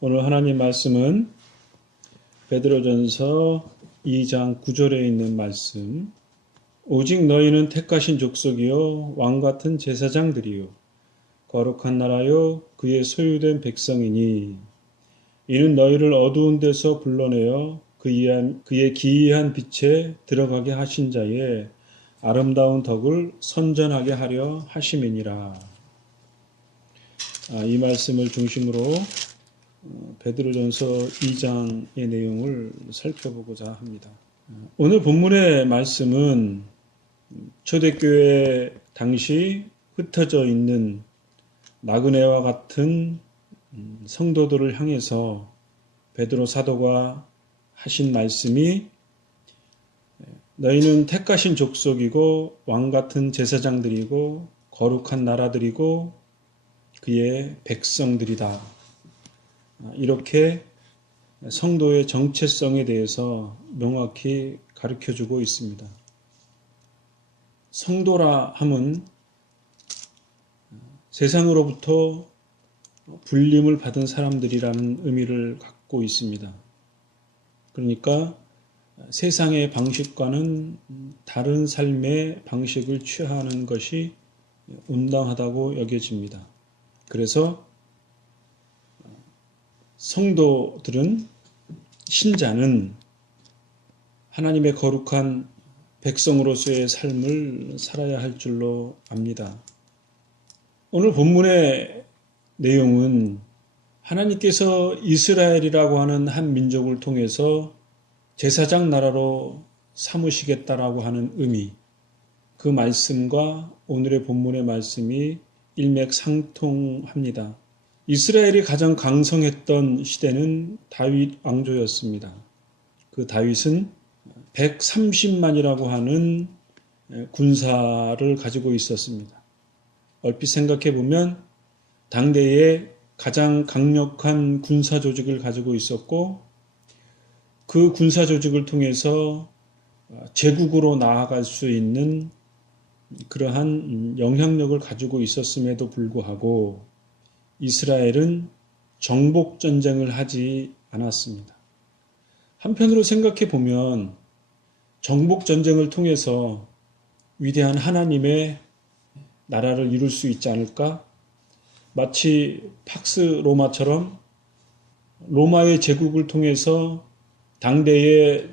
오늘 하나님 말씀은 베드로전서 2장 9절에 있는 말씀. 오직 너희는 택하신 족속이요 왕같은 제사장들이요 거룩한 나라요 그의 소유된 백성이니 이는 너희를 어두운 데서 불러내어 그의 기이한 빛에 들어가게 하신 자의 아름다운 덕을 선전하게 하려 하심이니라. 이 말씀을 중심으로 베드로전서 2장의 내용을 살펴보고자 합니다. 오늘 본문의 말씀은 초대교회 당시 흩어져 있는 나그네와 같은 성도들을 향해서 베드로 사도가 하신 말씀이 너희는 택하신 족속이고 왕같은 제사장들이고 거룩한 나라들이고 그의 백성들이다. 이렇게 성도의 정체성에 대해서 명확히 가르쳐주고 있습니다. 성도라 함은 세상으로부터 불림을 받은 사람들이라는 의미를 갖고 있습니다. 그러니까 세상의 방식과는 다른 삶의 방식을 취하는 것이 온당하다고 여겨집니다. 그래서 성도들은, 신자는 하나님의 거룩한 백성으로서의 삶을 살아야 할 줄로 압니다. 오늘 본문의 내용은 하나님께서 이스라엘이라고 하는 한 민족을 통해서 제사장 나라로 삼으시겠다라고 하는 의미, 그 말씀과 오늘의 본문의 말씀이 일맥상통합니다. 이스라엘이 가장 강성했던 시대는 다윗 왕조였습니다. 그 다윗은 130만이라고 하는 군사를 가지고 있었습니다. 얼핏 생각해 보면 당대에 가장 강력한 군사 조직을 가지고 있었고 그 군사 조직을 통해서 제국으로 나아갈 수 있는 그러한 영향력을 가지고 있었음에도 불구하고 이스라엘은 정복 전쟁을 하지 않았습니다. 한편으로 생각해 보면 정복 전쟁을 통해서 위대한 하나님의 나라를 이룰 수 있지 않을까? 마치 팍스 로마처럼 로마의 제국을 통해서 당대의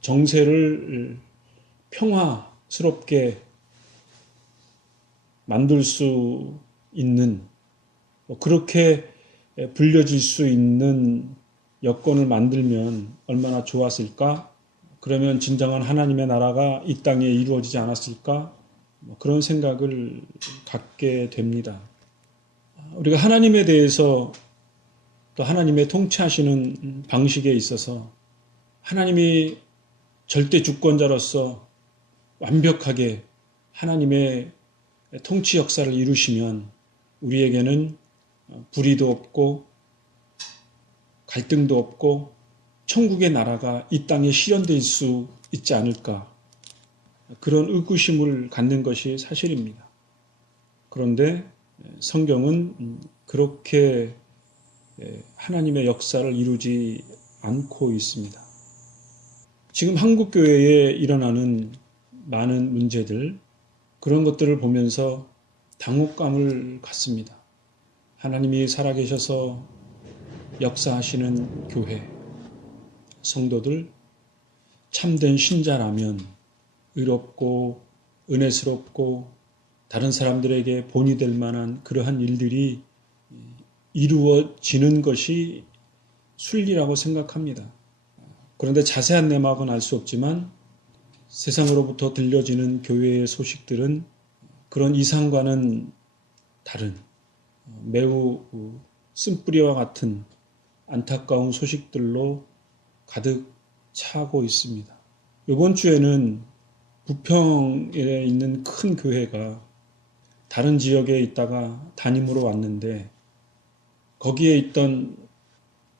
정세를 평화스럽게 만들 수 있는, 그렇게 불려질 수 있는 여건을 만들면 얼마나 좋았을까? 그러면 진정한 하나님의 나라가 이 땅에 이루어지지 않았을까? 그런 생각을 갖게 됩니다. 우리가 하나님에 대해서 또 하나님의 통치하시는 방식에 있어서 하나님이 절대 주권자로서 완벽하게 하나님의 통치 역사를 이루시면 우리에게는 불의도 없고 갈등도 없고 천국의 나라가 이 땅에 실현될 수 있지 않을까, 그런 의구심을 갖는 것이 사실입니다. 그런데 성경은 그렇게 하나님의 역사를 이루지 않고 있습니다. 지금 한국교회에 일어나는 많은 문제들, 그런 것들을 보면서 당혹감을 갖습니다. 하나님이 살아계셔서 역사하시는 교회, 성도들, 참된 신자라면 의롭고 은혜스럽고 다른 사람들에게 본이 될 만한 그러한 일들이 이루어지는 것이 순리라고 생각합니다. 그런데 자세한 내막은 알 수 없지만 세상으로부터 들려지는 교회의 소식들은 그런 이상과는 다른 매우 쓴뿌리와 같은 안타까운 소식들로 가득 차고 있습니다. 이번 주에는 부평에 있는 큰 교회가 다른 지역에 있다가 담임으로 왔는데 거기에 있던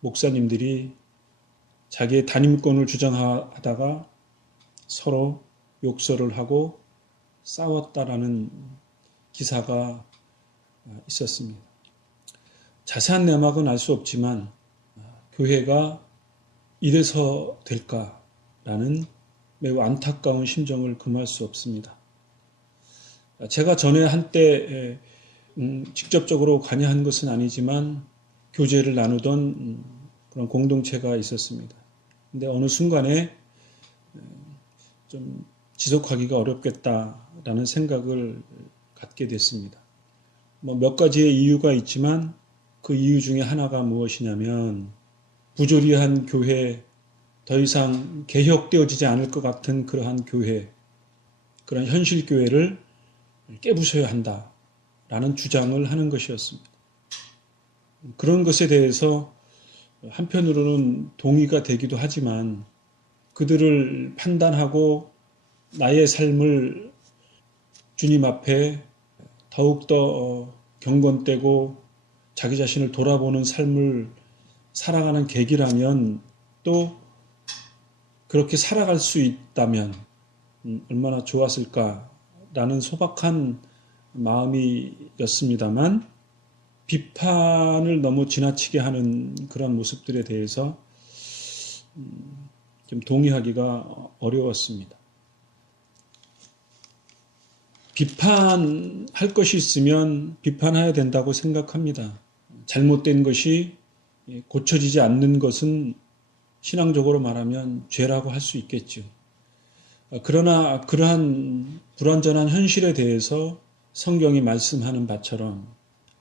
목사님들이 자기의 담임권을 주장하다가 서로 욕설을 하고 싸웠다라는 기사가 있었습니다. 자세한 내막은 알 수 없지만 교회가 이래서 될까라는 매우 안타까운 심정을 금할 수 없습니다. 제가 전에 한때 직접적으로 관여한 것은 아니지만 교제를 나누던 그런 공동체가 있었습니다. 근데 어느 순간에 좀 지속하기가 어렵겠다라는 생각을 갖게 됐습니다. 몇 가지의 이유가 있지만 그 이유 중에 하나가 무엇이냐면 부조리한 교회, 더 이상 개혁되어지지 않을 것 같은 그러한 교회, 그런 현실 교회를 깨부숴야 한다라는 주장을 하는 것이었습니다. 그런 것에 대해서 한편으로는 동의가 되기도 하지만 그들을 판단하고 나의 삶을 주님 앞에 더욱더 경건되고 자기 자신을 돌아보는 삶을 살아가는 계기라면 또 그렇게 살아갈 수 있다면 얼마나 좋았을까라는 소박한 마음이었습니다만 비판을 너무 지나치게 하는 그런 모습들에 대해서 좀 동의하기가 어려웠습니다. 비판할 것이 있으면 비판해야 된다고 생각합니다. 잘못된 것이 고쳐지지 않는 것은 신앙적으로 말하면 죄라고 할 수 있겠죠. 그러나 그러한 불완전한 현실에 대해서 성경이 말씀하는 바처럼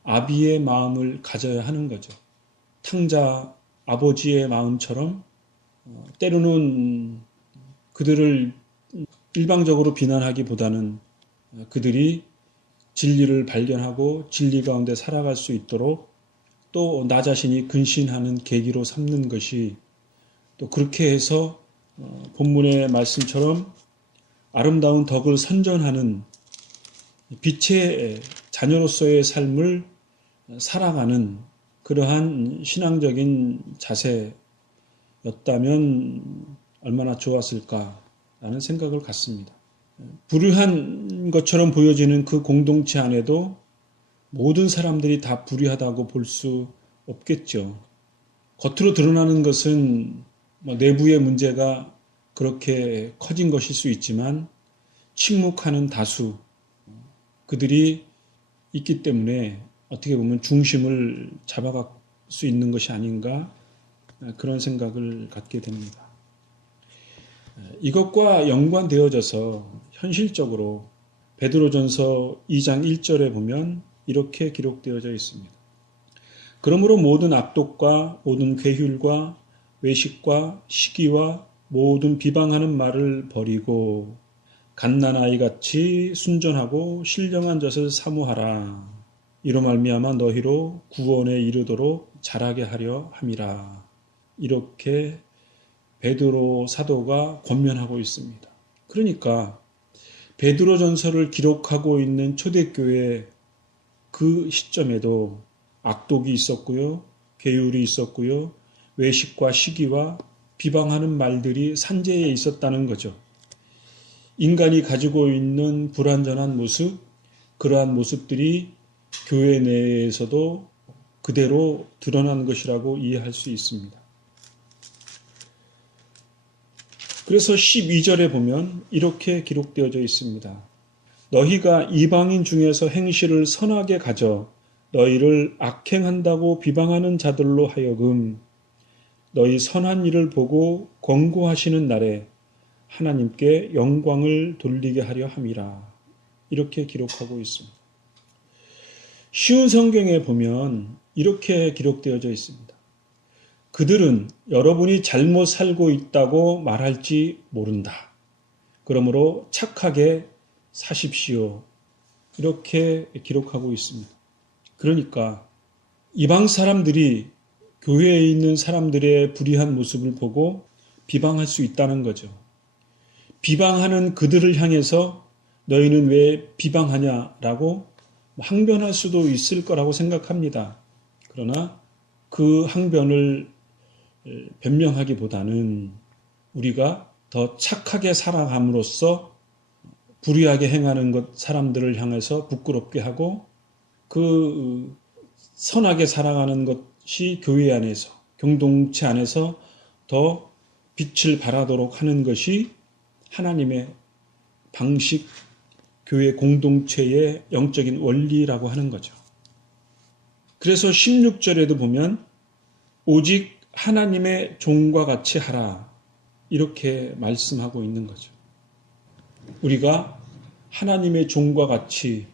아비의 마음을 가져야 하는 거죠. 탕자 아버지의 마음처럼 때로는 그들을 일방적으로 비난하기보다는 그들이 진리를 발견하고 진리 가운데 살아갈 수 있도록 또 나 자신이 근신하는 계기로 삼는 것이 또 그렇게 해서 본문의 말씀처럼 아름다운 덕을 선전하는 빛의 자녀로서의 삶을 살아가는 그러한 신앙적인 자세였다면 얼마나 좋았을까라는 생각을 갖습니다. 불의한 것처럼 보여지는 그 공동체 안에도 모든 사람들이 다 불의하다고 볼 수 없겠죠. 겉으로 드러나는 것은 내부의 문제가 그렇게 커진 것일 수 있지만 침묵하는 다수 그들이 있기 때문에 어떻게 보면 중심을 잡아갈 수 있는 것이 아닌가 그런 생각을 갖게 됩니다. 이것과 연관되어져서 현실적으로 베드로전서 2장 1절에 보면 이렇게 기록되어져 있습니다. 그러므로 모든 악독과 모든 괴휼과 외식과 시기와 모든 비방하는 말을 버리고 갓난아이 같이 순전하고 신령한 젖을 사모하라. 이로 말미암아 너희로 구원에 이르도록 자라게 하려 함이라. 이렇게 베드로 사도가 권면하고 있습니다. 그러니까 베드로전서를 기록하고 있는 초대교회 그 시점에도 악독이 있었고요. 괴율이 있었고요. 외식과 시기와 비방하는 말들이 산재해 있었다는 거죠. 인간이 가지고 있는 불완전한 모습, 그러한 모습들이 교회 내에서도 그대로 드러난 것이라고 이해할 수 있습니다. 그래서 12절에 보면 이렇게 기록되어져 있습니다. 너희가 이방인 중에서 행실을 선하게 가져 너희를 악행한다고 비방하는 자들로 하여금 너희 선한 일을 보고 권고하시는 날에 하나님께 영광을 돌리게 하려 함이라. 이렇게 기록하고 있습니다. 쉬운 성경에 보면 이렇게 기록되어져 있습니다. 그들은 여러분이 잘못 살고 있다고 말할지 모른다. 그러므로 착하게 사십시오. 이렇게 기록하고 있습니다. 그러니까 이방 사람들이 교회에 있는 사람들의 불의한 모습을 보고 비방할 수 있다는 거죠. 비방하는 그들을 향해서 너희는 왜 비방하냐라고 항변할 수도 있을 거라고 생각합니다. 그러나 그 항변을 변명하기보다는 우리가 더 착하게 살아감으로써 불의하게 행하는 것 사람들을 향해서 부끄럽게 하고 그 선하게 살아가는 것이 교회 안에서, 공동체 안에서 더 빛을 발하도록 하는 것이 하나님의 방식, 교회 공동체의 영적인 원리라고 하는 거죠. 그래서 16절에도 보면 오직 하나님의 종과 같이 하라, 이렇게 말씀하고 있는 거죠. 우리가 하나님의 종과 같이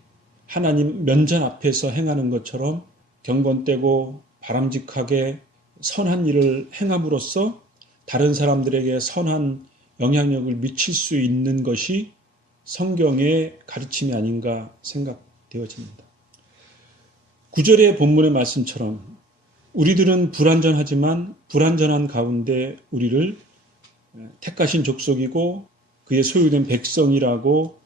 하나님 면전 앞에서 행하는 것처럼 경건되고 바람직하게 선한 일을 행함으로써 다른 사람들에게 선한 영향력을 미칠 수 있는 것이 성경의 가르침이 아닌가 생각되어집니다. 9절의 본문의 말씀처럼 우리들은 불완전하지만 불완전한 가운데 우리를 택하신 족속이고 그의 소유된 백성이라고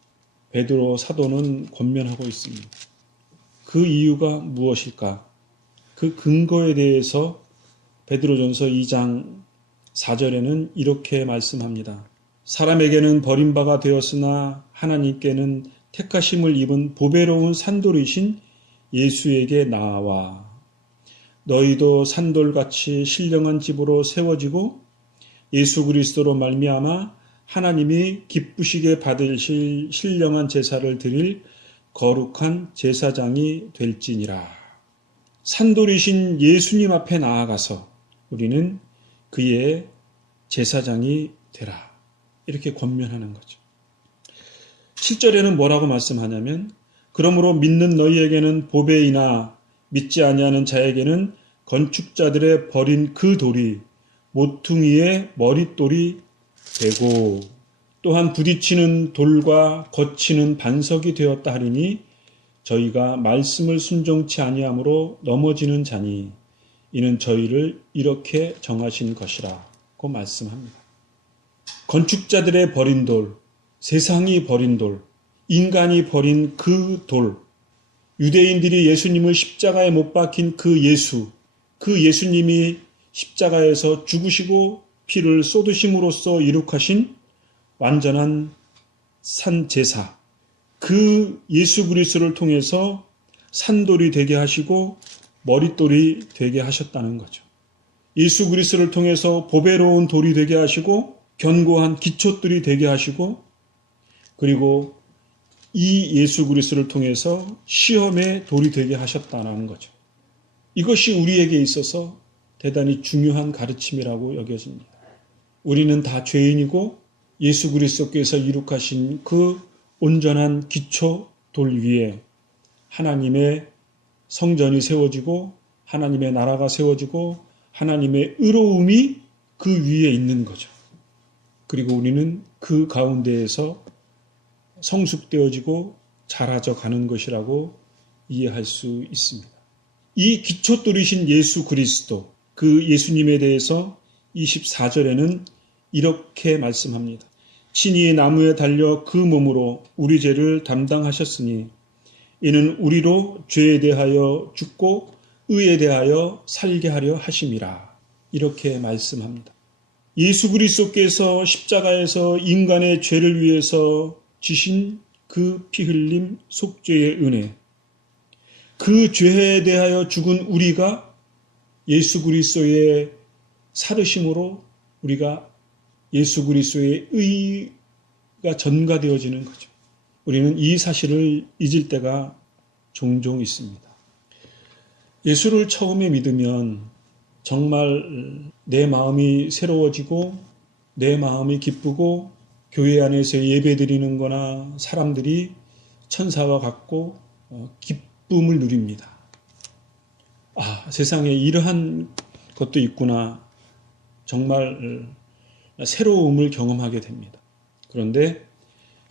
베드로 사도는 권면하고 있습니다. 그 이유가 무엇일까? 그 근거에 대해서 베드로전서 2장 4절에는 이렇게 말씀합니다. 사람에게는 버림바가 되었으나 하나님께는 택하심을 입은 보배로운 산돌이신 예수에게 나아와 너희도 산돌같이 신령한 집으로 세워지고 예수 그리스도로 말미암아 하나님이 기쁘시게 받으실 신령한 제사를 드릴 거룩한 제사장이 될지니라. 산돌이신 예수님 앞에 나아가서 우리는 그의 제사장이 되라. 이렇게 권면하는 거죠. 7절에는 뭐라고 말씀하냐면 그러므로 믿는 너희에게는 보배이나 믿지 아니하는 자에게는 건축자들의 버린 그 돌이 모퉁이의 머릿돌이 되고 또한 부딪히는 돌과 거치는 반석이 되었다 하리니 저희가 말씀을 순종치 아니함으로 넘어지는 자니 이는 저희를 이렇게 정하신 것이라고 말씀합니다. 건축자들의 버린 돌, 세상이 버린 돌, 인간이 버린 그 돌, 유대인들이 예수님을 십자가에 못 박힌 그 예수, 그 예수님이 십자가에서 죽으시고 피를 쏟으심으로써 이룩하신 완전한 산제사, 그 예수 그리스도를 통해서 산돌이 되게 하시고 머릿돌이 되게 하셨다는 거죠. 예수 그리스도를 통해서 보배로운 돌이 되게 하시고 견고한 기초돌이 되게 하시고 그리고 이 예수 그리스도를 통해서 시험의 돌이 되게 하셨다는 거죠. 이것이 우리에게 있어서 대단히 중요한 가르침이라고 여겨집니다. 우리는 다 죄인이고 예수 그리스도께서 이룩하신 그 온전한 기초 돌 위에 하나님의 성전이 세워지고 하나님의 나라가 세워지고 하나님의 의로움이 그 위에 있는 거죠. 그리고 우리는 그 가운데에서 성숙되어지고 자라져 가는 것이라고 이해할 수 있습니다. 이 기초돌이신 예수 그리스도, 그 예수님에 대해서 24절에는 이렇게 말씀합니다. 친히 나무에 달려 그 몸으로 우리 죄를 담당하셨으니 이는 우리로 죄에 대하여 죽고 의에 대하여 살게 하려 하심이라. 이렇게 말씀합니다. 예수 그리스도께서 십자가에서 인간의 죄를 위해서 지신 그 피 흘림 속죄의 은혜, 그 죄에 대하여 죽은 우리가 예수 그리스도의 살으심으로 우리가 예수 그리스도의 의가 전가되어지는 거죠. 우리는 이 사실을 잊을 때가 종종 있습니다. 예수를 처음에 믿으면 정말 내 마음이 새로워지고 내 마음이 기쁘고 교회 안에서 예배드리는 거나 사람들이 천사와 같고 기쁨을 누립니다. 아, 세상에 이러한 것도 있구나. 정말 새로움을 경험하게 됩니다. 그런데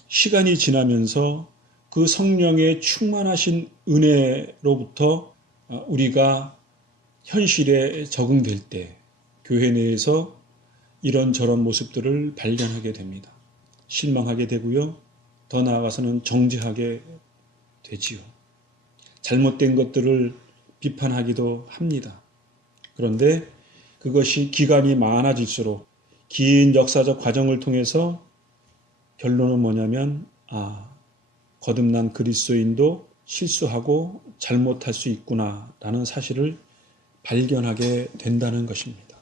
시간이 지나면서 그 성령의 충만하신 은혜로부터 우리가 현실에 적응될 때 교회 내에서 이런저런 모습들을 발견하게 됩니다. 실망하게 되고요. 더 나아가서는 정죄하게 되지요. 잘못된 것들을 비판하기도 합니다. 그런데 그것이 기간이 많아질수록 긴 역사적 과정을 통해서 결론은 뭐냐면 거듭난 그리스도인도 실수하고 잘못할 수 있구나라는 사실을 발견하게 된다는 것입니다.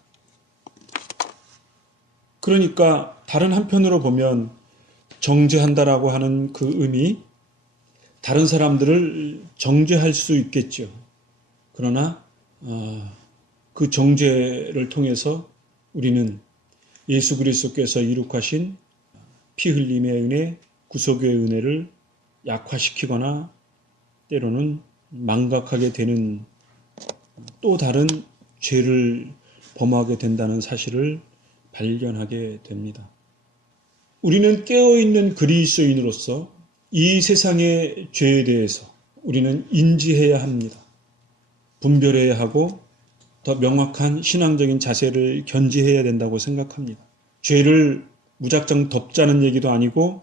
그러니까 다른 한편으로 보면 정죄한다라고 하는 그 의미, 다른 사람들을 정죄할 수 있겠죠. 그러나 그 정죄를 통해서 우리는 예수 그리스도께서 이룩하신 피 흘림의 은혜, 구속의 은혜를 약화시키거나 때로는 망각하게 되는 또 다른 죄를 범하게 된다는 사실을 발견하게 됩니다. 우리는 깨어있는 그리스도인으로서 이 세상의 죄에 대해서 우리는 인지해야 합니다. 분별해야 하고 더 명확한 신앙적인 자세를 견지해야 된다고 생각합니다. 죄를 무작정 덮자는 얘기도 아니고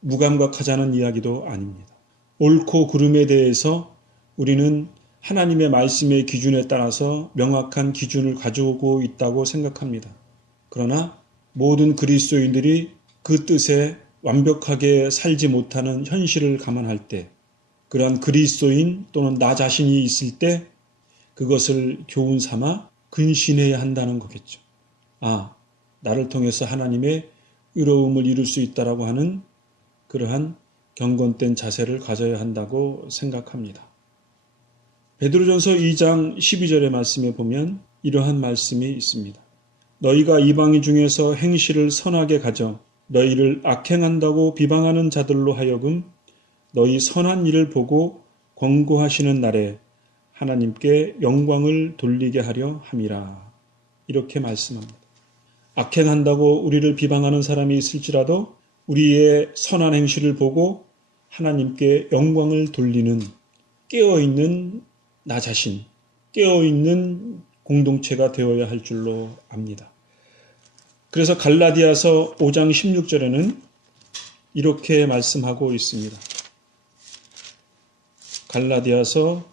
무감각하자는 이야기도 아닙니다. 옳고 그름에 대해서 우리는 하나님의 말씀의 기준에 따라서 명확한 기준을 가지고 있다고 생각합니다. 그러나 모든 그리스도인들이 그 뜻에 완벽하게 살지 못하는 현실을 감안할 때, 그러한 그리스도인 또는 나 자신이 있을 때 그것을 교훈 삼아 근신해야 한다는 거겠죠. 나를 통해서 하나님의 의로움을 이룰 수 있다라고 하는 그러한 경건된 자세를 가져야 한다고 생각합니다. 베드로전서 2장 12절의 말씀에 보면 이러한 말씀이 있습니다. 너희가 이방인 중에서 행실을 선하게 가져 너희를 악행한다고 비방하는 자들로 하여금 너희 선한 일을 보고 권고하시는 날에 하나님께 영광을 돌리게 하려 함이라. 이렇게 말씀합니다. 악행한다고 우리를 비방하는 사람이 있을지라도 우리의 선한 행실을 보고 하나님께 영광을 돌리는 깨어있는 나 자신, 깨어있는 공동체가 되어야 할 줄로 압니다. 그래서 갈라디아서 5장 16절에는 이렇게 말씀하고 있습니다. 갈라디아서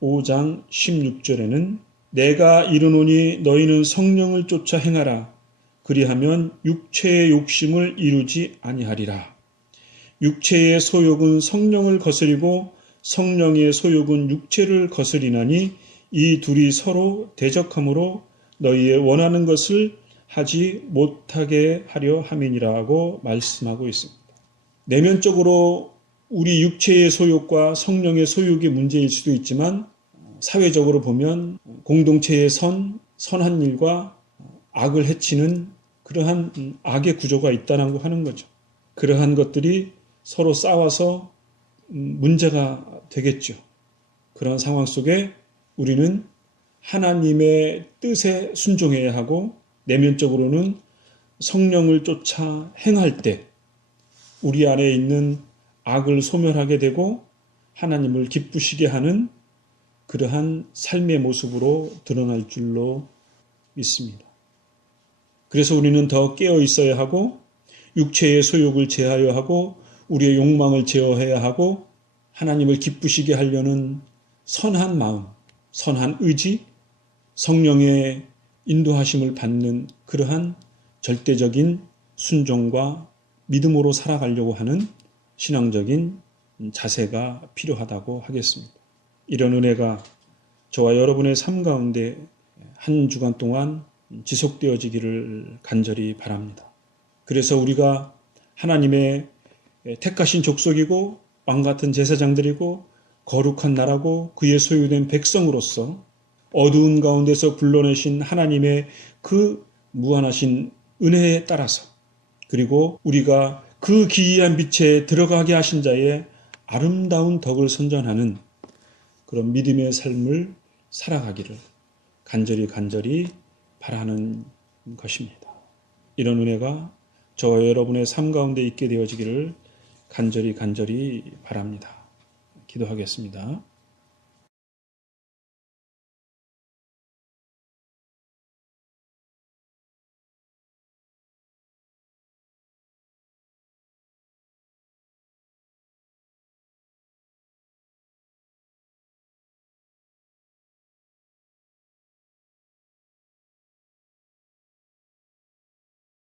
5장 16절에는 내가 이르노니 너희는 성령을 쫓아 행하라. 그리하면 육체의 욕심을 이루지 아니하리라. 육체의 소욕은 성령을 거스리고 성령의 소욕은 육체를 거스리나니 이 둘이 서로 대적함으로 너희의 원하는 것을 하지 못하게 하려 함이니라고 말씀하고 있습니다. 내면적으로 우리 육체의 소욕과 성령의 소욕이 문제일 수도 있지만 사회적으로 보면 공동체의 선한 일과 악을 해치는 그러한 악의 구조가 있다고 하는 거죠. 그러한 것들이 서로 싸워서 문제가 되겠죠. 그런 상황 속에 우리는 하나님의 뜻에 순종해야 하고 내면적으로는 성령을 쫓아 행할 때 우리 안에 있는 악을 소멸하게 되고 하나님을 기쁘시게 하는 그러한 삶의 모습으로 드러날 줄로 믿습니다. 그래서 우리는 더 깨어 있어야 하고 육체의 소욕을 제하여 하고 우리의 욕망을 제어해야 하고 하나님을 기쁘시게 하려는 선한 마음, 선한 의지, 성령의 인도하심을 받는 그러한 절대적인 순종과 믿음으로 살아가려고 하는 신앙적인 자세가 필요하다고 하겠습니다. 이런 은혜가 저와 여러분의 삶 가운데 한 주간 동안 지속되어지기를 간절히 바랍니다. 그래서 우리가 하나님의 택하신 족속이고 왕같은 제사장들이고 거룩한 나라고 그의 소유된 백성으로서 어두운 가운데서 불러내신 하나님의 그 무한하신 은혜에 따라서 그리고 우리가 그 기이한 빛에 들어가게 하신 자의 아름다운 덕을 선전하는 그런 믿음의 삶을 살아가기를 간절히 바라는 것입니다. 이런 은혜가 저와 여러분의 삶 가운데 있게 되어지기를 간절히 바랍니다. 기도하겠습니다.